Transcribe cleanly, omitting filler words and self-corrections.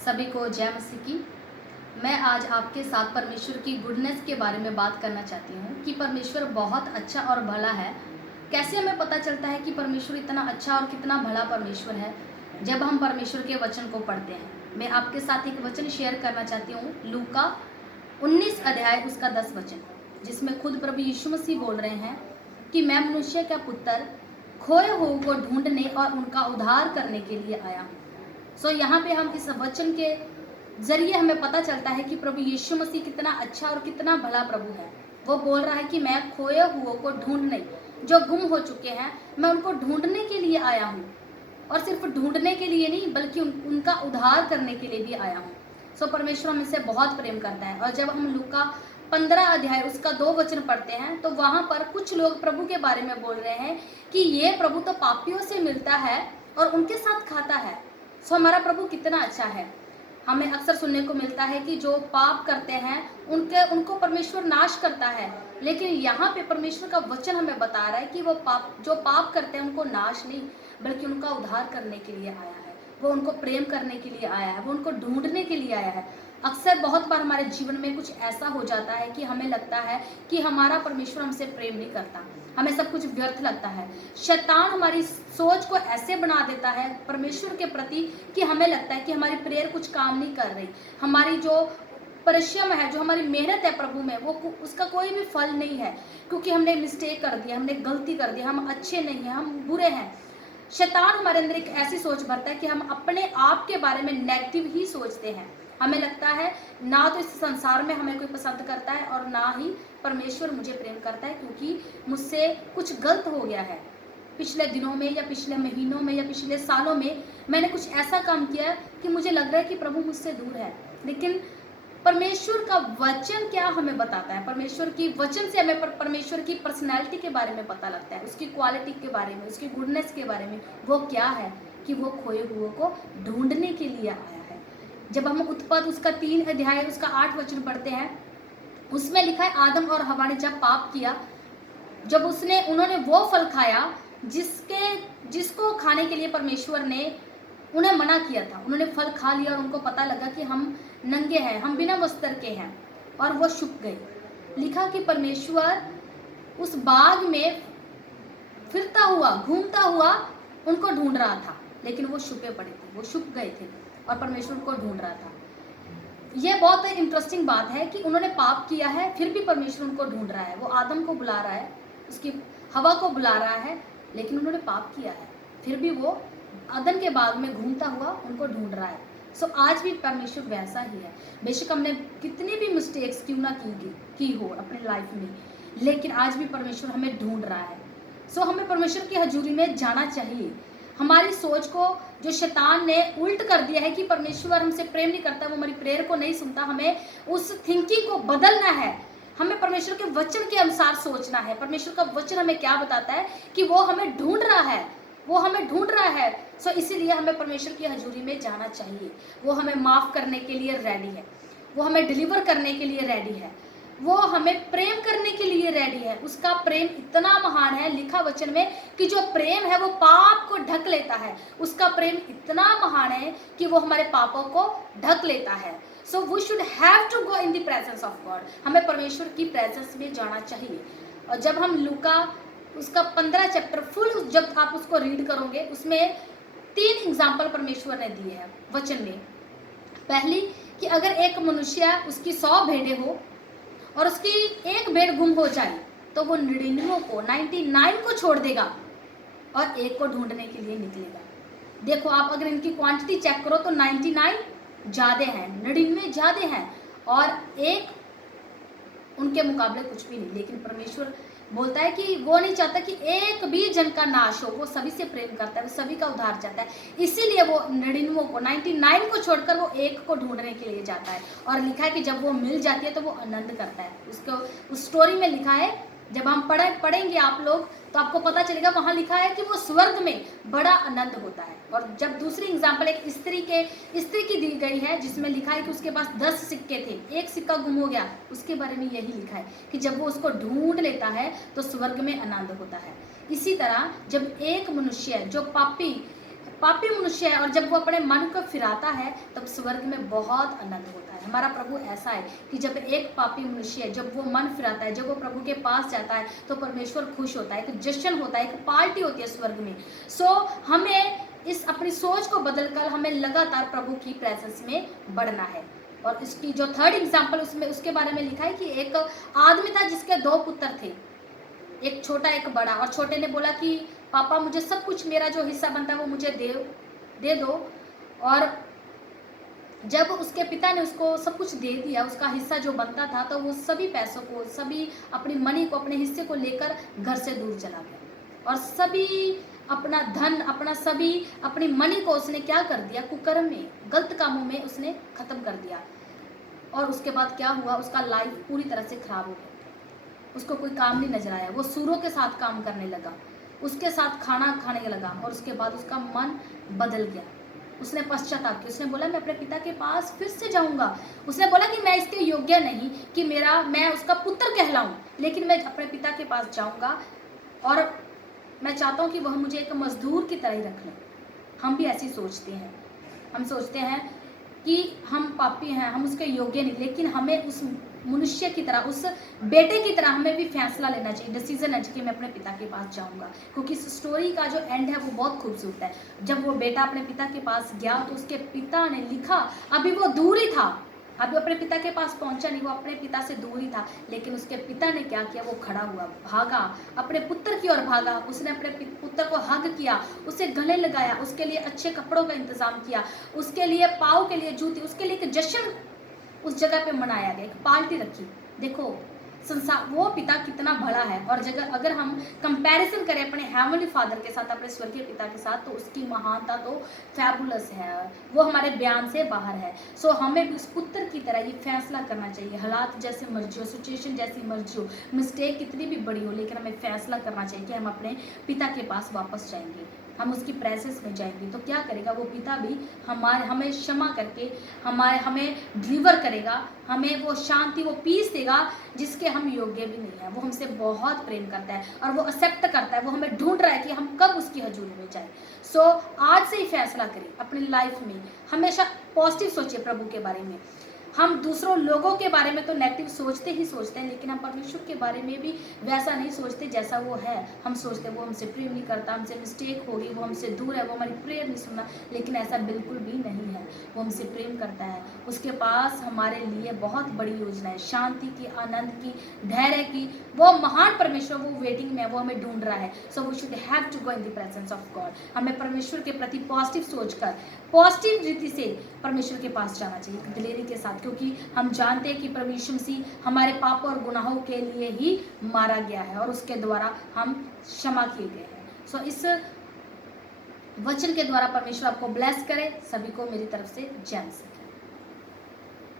सभी को जय मसीह की। मैं आज आपके साथ परमेश्वर की गुडनेस के बारे में बात करना चाहती हूँ कि परमेश्वर बहुत अच्छा और भला है। कैसे हमें पता चलता है कि परमेश्वर इतना अच्छा और कितना भला परमेश्वर है? जब हम परमेश्वर के वचन को पढ़ते हैं। मैं आपके साथ एक वचन शेयर करना चाहती हूँ, लूका 19 अध्याय उसका 10 वचन, जिसमें खुद प्रभु यीशु मसीह बोल रहे हैं कि मैं मनुष्य का पुत्र खोए हुओं को ढूंढने और उनका उद्धार करने के लिए आया हूँ। यहाँ पे हम इस वचन के जरिए हमें पता चलता है कि प्रभु यीशु मसीह कितना अच्छा और कितना भला प्रभु है। वो बोल रहा है कि मैं खोए हुओं को ढूंढने, जो गुम हो चुके हैं, मैं उनको ढूंढने के लिए आया हूँ। और सिर्फ ढूंढने के लिए नहीं, बल्कि उनका उद्धार करने के लिए भी आया हूँ। परमेश्वर हमसे बहुत प्रेम करता है। और जब हम लूका 15 अध्याय उसका 2 वचन पढ़ते हैं तो वहां पर कुछ लोग प्रभु के बारे में बोल रहे हैं कि ये प्रभु तो पापियों से मिलता है और उनके साथ खाता है। हमारा प्रभु कितना अच्छा है। हमें अक्सर सुनने को मिलता है कि जो पाप करते हैं उनको परमेश्वर नाश करता है, लेकिन यहाँ पे परमेश्वर का वचन हमें बता रहा है कि वो जो पाप करते हैं उनको नाश नहीं, बल्कि उनका उद्धार करने के लिए आया है। वो उनको प्रेम करने के लिए आया है, वो उनको ढूंढने के लिए आया है। अक्सर बहुत बार हमारे जीवन में कुछ ऐसा हो जाता है कि हमें लगता है कि हमारा परमेश्वर हमसे प्रेम नहीं करता, हमें सब कुछ व्यर्थ लगता है। शैतान हमारी सोच को ऐसे बना देता है परमेश्वर के प्रति कि हमें लगता है कि हमारी प्रेयर कुछ काम नहीं कर रही, हमारी जो परिश्रम है, जो हमारी मेहनत है प्रभु में, वो उसका कोई भी फल नहीं है, क्योंकि हमने मिस्टेक कर दिया, हमने गलती कर दी, हम अच्छे नहीं हैं, हम बुरे हैं। शैतान हमारे अंदर एक ऐसी सोच भरता है कि हम अपने आप के बारे में नेगेटिव ही सोचते हैं। हमें लगता है ना तो इस संसार में हमें कोई पसंद करता है और ना ही परमेश्वर मुझे प्रेम करता है, क्योंकि मुझसे कुछ गलत हो गया है। पिछले दिनों में या पिछले महीनों में या पिछले सालों में मैंने कुछ ऐसा काम किया कि मुझे लग रहा है कि प्रभु मुझसे दूर है। लेकिन परमेश्वर का वचन क्या हमें बताता है? परमेश्वर की वचन से हमें परमेश्वर की पर्सनैलिटी के बारे में पता लगता है, उसकी क्वालिटी के बारे में, उसकी गुडनेस के बारे में। वो क्या है कि वो खोए हुओं को ढूंढने के लिए आया है। जब हम उत्पत्ति उसका 3 अध्याय उसका 8 वचन पढ़ते हैं, उसमें लिखा है आदम और हवा ने जब पाप किया, जब उन्होंने वो फल खाया जिसको खाने के लिए परमेश्वर ने उन्हें मना किया था। उन्होंने फल खा लिया और उनको पता लगा कि हम नंगे हैं, हम बिना वस्त्र के हैं, और वो छुप गए। लिखा कि परमेश्वर उस बाग में फिरता हुआ, घूमता हुआ उनको ढूंढ रहा था, लेकिन वो छुपे पड़े थे, वो छुप गए थे और परमेश्वर को ढूंढ रहा था। यह बहुत इंटरेस्टिंग बात है कि उन्होंने पाप किया है, फिर भी परमेश्वर उनको ढूंढ रहा है। वो आदम को बुला रहा है, उसकी हवा को बुला रहा है, लेकिन उन्होंने पाप किया है, फिर भी वो अदन के बाग में घूमता हुआ उनको ढूंढ रहा है। आज भी परमेश्वर वैसा ही है। बेशक हमने कितनी भी मिस्टेक्स क्यों ना की हो अपने लाइफ में, लेकिन आज भी परमेश्वर हमें ढूंढ रहा है। हमें परमेश्वर की हजूरी में जाना चाहिए। हमारी सोच को जो शैतान ने उल्ट कर दिया है कि परमेश्वर हमसे प्रेम नहीं करता, वो हमारी प्रेयर को नहीं सुनता, हमें उस थिंकिंग को बदलना है। हमें परमेश्वर के वचन के अनुसार सोचना है। परमेश्वर का वचन हमें क्या बताता है कि वो हमें ढूंढ रहा है, वो हमें ढूंढ रहा है। इसीलिए हमें परमेश्वर की हजूरी में जाना चाहिए। वो हमें माफ करने के लिए रेडी है, वो हमें डिलीवर करने के लिए रेडी है, वो हमें प्रेम करने के लिए रेडी है। उसका प्रेम इतना महान है, लिखा वचन में कि जो प्रेम है वो पाप को ढक लेता है। उसका प्रेम इतना महान है कि वो हमारे पापों को ढक लेता है। We should have to go in the presence of God. हमें परमेश्वर की प्रेजेंस में जाना चाहिए। और जब हम लूका उसका 15 चैप्टर फुल जब आप उसको रीड करोगे, उसमें 3 एग्जाम्पल परमेश्वर ने दिए हैं वचन में। पहली कि अगर एक मनुष्य उसकी 100 भेड़ें हो और उसकी एक भेड़ गुम हो जाए तो वो 99 को छोड़ देगा और एक को ढूंढने के लिए निकलेगा। देखो आप अगर इनकी क्वांटिटी चेक करो तो 99 ज्यादा हैं, 99 ज्यादा हैं और एक उनके मुकाबले कुछ भी नहीं। लेकिन परमेश्वर बोलता है कि वो नहीं चाहता कि एक भी जन का नाश हो, वो सभी से प्रेम करता है, वो सभी का उद्धार चाहता है। इसीलिए वो 99 को छोड़कर वो एक को ढूंढने के लिए जाता है। और लिखा है कि जब वो मिल जाती है तो वो आनंद करता है। उसको उस स्टोरी में लिखा है, जब हम पढ़ेंगे आप लोग तो आपको पता चलेगा, वहां लिखा है कि वो स्वर्ग में बड़ा आनंद होता है। और जब दूसरी एग्जाम्पल एक स्त्री की दी गई है, जिसमें लिखा है कि उसके पास 10 सिक्के थे, एक सिक्का गुम हो गया, उसके बारे में यही लिखा है कि जब वो उसको ढूंढ लेता है तो स्वर्ग में आनंद होता है। इसी तरह जब एक मनुष्य जो पापी पापी मनुष्य है और जब वो अपने मन को फिराता है तब स्वर्ग में बहुत आनंद होता है। हमारा प्रभु ऐसा है कि जब एक पापी मनुष्य है, जब वो मन फिराता है, जब वो प्रभु के पास जाता है तो परमेश्वर खुश होता है, एक जश्न होता है, एक पार्टी होती है स्वर्ग में। सो हमें इस अपनी सोच को बदलकर हमें लगातार प्रभु की प्रेजेंस में बढ़ना है। और इसकी जो थर्ड एग्जाम्पल उसमें उसके बारे में लिखा है कि एक आदमी था जिसके 2 पुत्र थे, एक छोटा एक बड़ा। और छोटे ने बोला कि पापा मुझे सब कुछ, मेरा जो हिस्सा बनता है वो मुझे दे दो। और जब उसके पिता ने उसको सब कुछ दे दिया, उसका हिस्सा जो बनता था, तो वो सभी पैसों को, सभी अपनी मनी को, अपने हिस्से को लेकर घर से दूर चला गया और सभी अपना धन, अपना सभी अपनी मनी को उसने क्या कर दिया, कुकर्म में, गलत कामों में उसने खत्म कर दिया। और उसके बाद क्या हुआ, उसका लाइफ पूरी तरह से खराब हो गया। उसको कोई काम नहीं नजर आया, वो सूरों के साथ काम करने लगा, उसके साथ खाना खाने लगा और उसके बाद उसका मन बदल गया। उसने पश्चाताप किया, उसने बोला मैं अपने पिता के पास फिर से जाऊंगा। उसने बोला कि मैं इसके योग्य नहीं कि मैं उसका पुत्र कहलाऊं, लेकिन मैं अपने पिता के पास जाऊंगा और मैं चाहता हूं कि वह मुझे एक मजदूर की तरह ही रख लें। हम भी ऐसी सोचते हैं, हम सोचते हैं कि हम पापी हैं, हम उसके योग्य नहीं, लेकिन हमें उस मनुष्य की तरह, उस बेटे की तरह हमें भी फैसला लेना चाहिए, डिसीजन है कि मैं अपने पिता के पास जाऊंगा। क्योंकि इस स्टोरी का जो एंड है वो बहुत खूबसूरत है। जब वो बेटा अपने पिता के पास गया तो उसके पिता ने लिखा, अभी वो दूर ही था, अभी अपने पिता के पास पहुंचा नहीं, वो अपने पिता से दूर ही था, लेकिन उसके पिता ने क्या किया, वो खड़ा हुआ, भागा, अपने पुत्र की ओर भागा। उसने अपने पुत्र को हग किया, उसे गले लगाया, उसके लिए अच्छे कपड़ों का इंतजाम किया, उसके लिए पाँव के लिए जूती, उसके लिए एक जश्न उस जगह पे मनाया गया, एक पार्टी रखी। देखो संसार, वो पिता कितना बड़ा है। और जगह अगर हम कंपैरिजन करें अपने हेवनली फादर के साथ, अपने स्वर्गीय पिता के साथ, तो उसकी महानता तो फैबुलस है, वो हमारे बयान से बाहर है। सो हमें भी उस पुत्र की तरह ये फैसला करना चाहिए, हालात जैसे मर्जी हो, सिचुएशन जैसी मर्जी हो, मिस्टेक कितनी भी बड़ी हो, लेकिन हमें फैसला करना चाहिए कि हम अपने पिता के पास वापस जाएंगे, हम उसकी प्रेजेंस में जाएंगे। तो क्या करेगा वो पिता भी, हमें क्षमा करके हमें डिलीवर करेगा, हमें वो शांति, वो पीस देगा जिसके हम योग्य भी नहीं है। वो हमसे बहुत प्रेम करता है और वो एक्सेप्ट करता है, वो हमें ढूंढ रहा है कि हम कब उसकी हजूरी में जाए। सो आज से ही फैसला करें अपनी लाइफ में, हमेशा पॉजिटिव सोचिए प्रभु के बारे में। हम दूसरों लोगों के बारे में तो नेगेटिव सोचते ही सोचते हैं, लेकिन हम परमेश्वर के बारे में भी वैसा नहीं सोचते जैसा वो है। हम सोचते हैं वो हमसे प्रेम नहीं करता, हमसे मिस्टेक हो गई, वो हमसे दूर है, वो हमारी प्रेयर नहीं सुनना, लेकिन ऐसा बिल्कुल भी नहीं है। वो हमसे प्रेम करता है, उसके पास हमारे लिए बहुत बड़ी योजना है, शांति की, आनंद की, धैर्य की। वो महान परमेश्वर, वो वेटिंग में है, वो हमें ढूंढ रहा है। So we should have to go in the presence of God. हमें परमेश्वर के प्रति पॉजिटिव सोचकर, पॉजिटिव रीति से परमेश्वर के पास जाना चाहिए, दिलेरी के साथ, क्योंकि हम जानते हैं कि प्रभु यीशु मसीह हमारे पाप और गुनाहों के लिए ही मारा गया है और उसके द्वारा हम क्षमा किए गए हैं। सो इस वचन के द्वारा परमेश्वर आपको ब्लेस करे। सभी को मेरी तरफ से जय मसीह।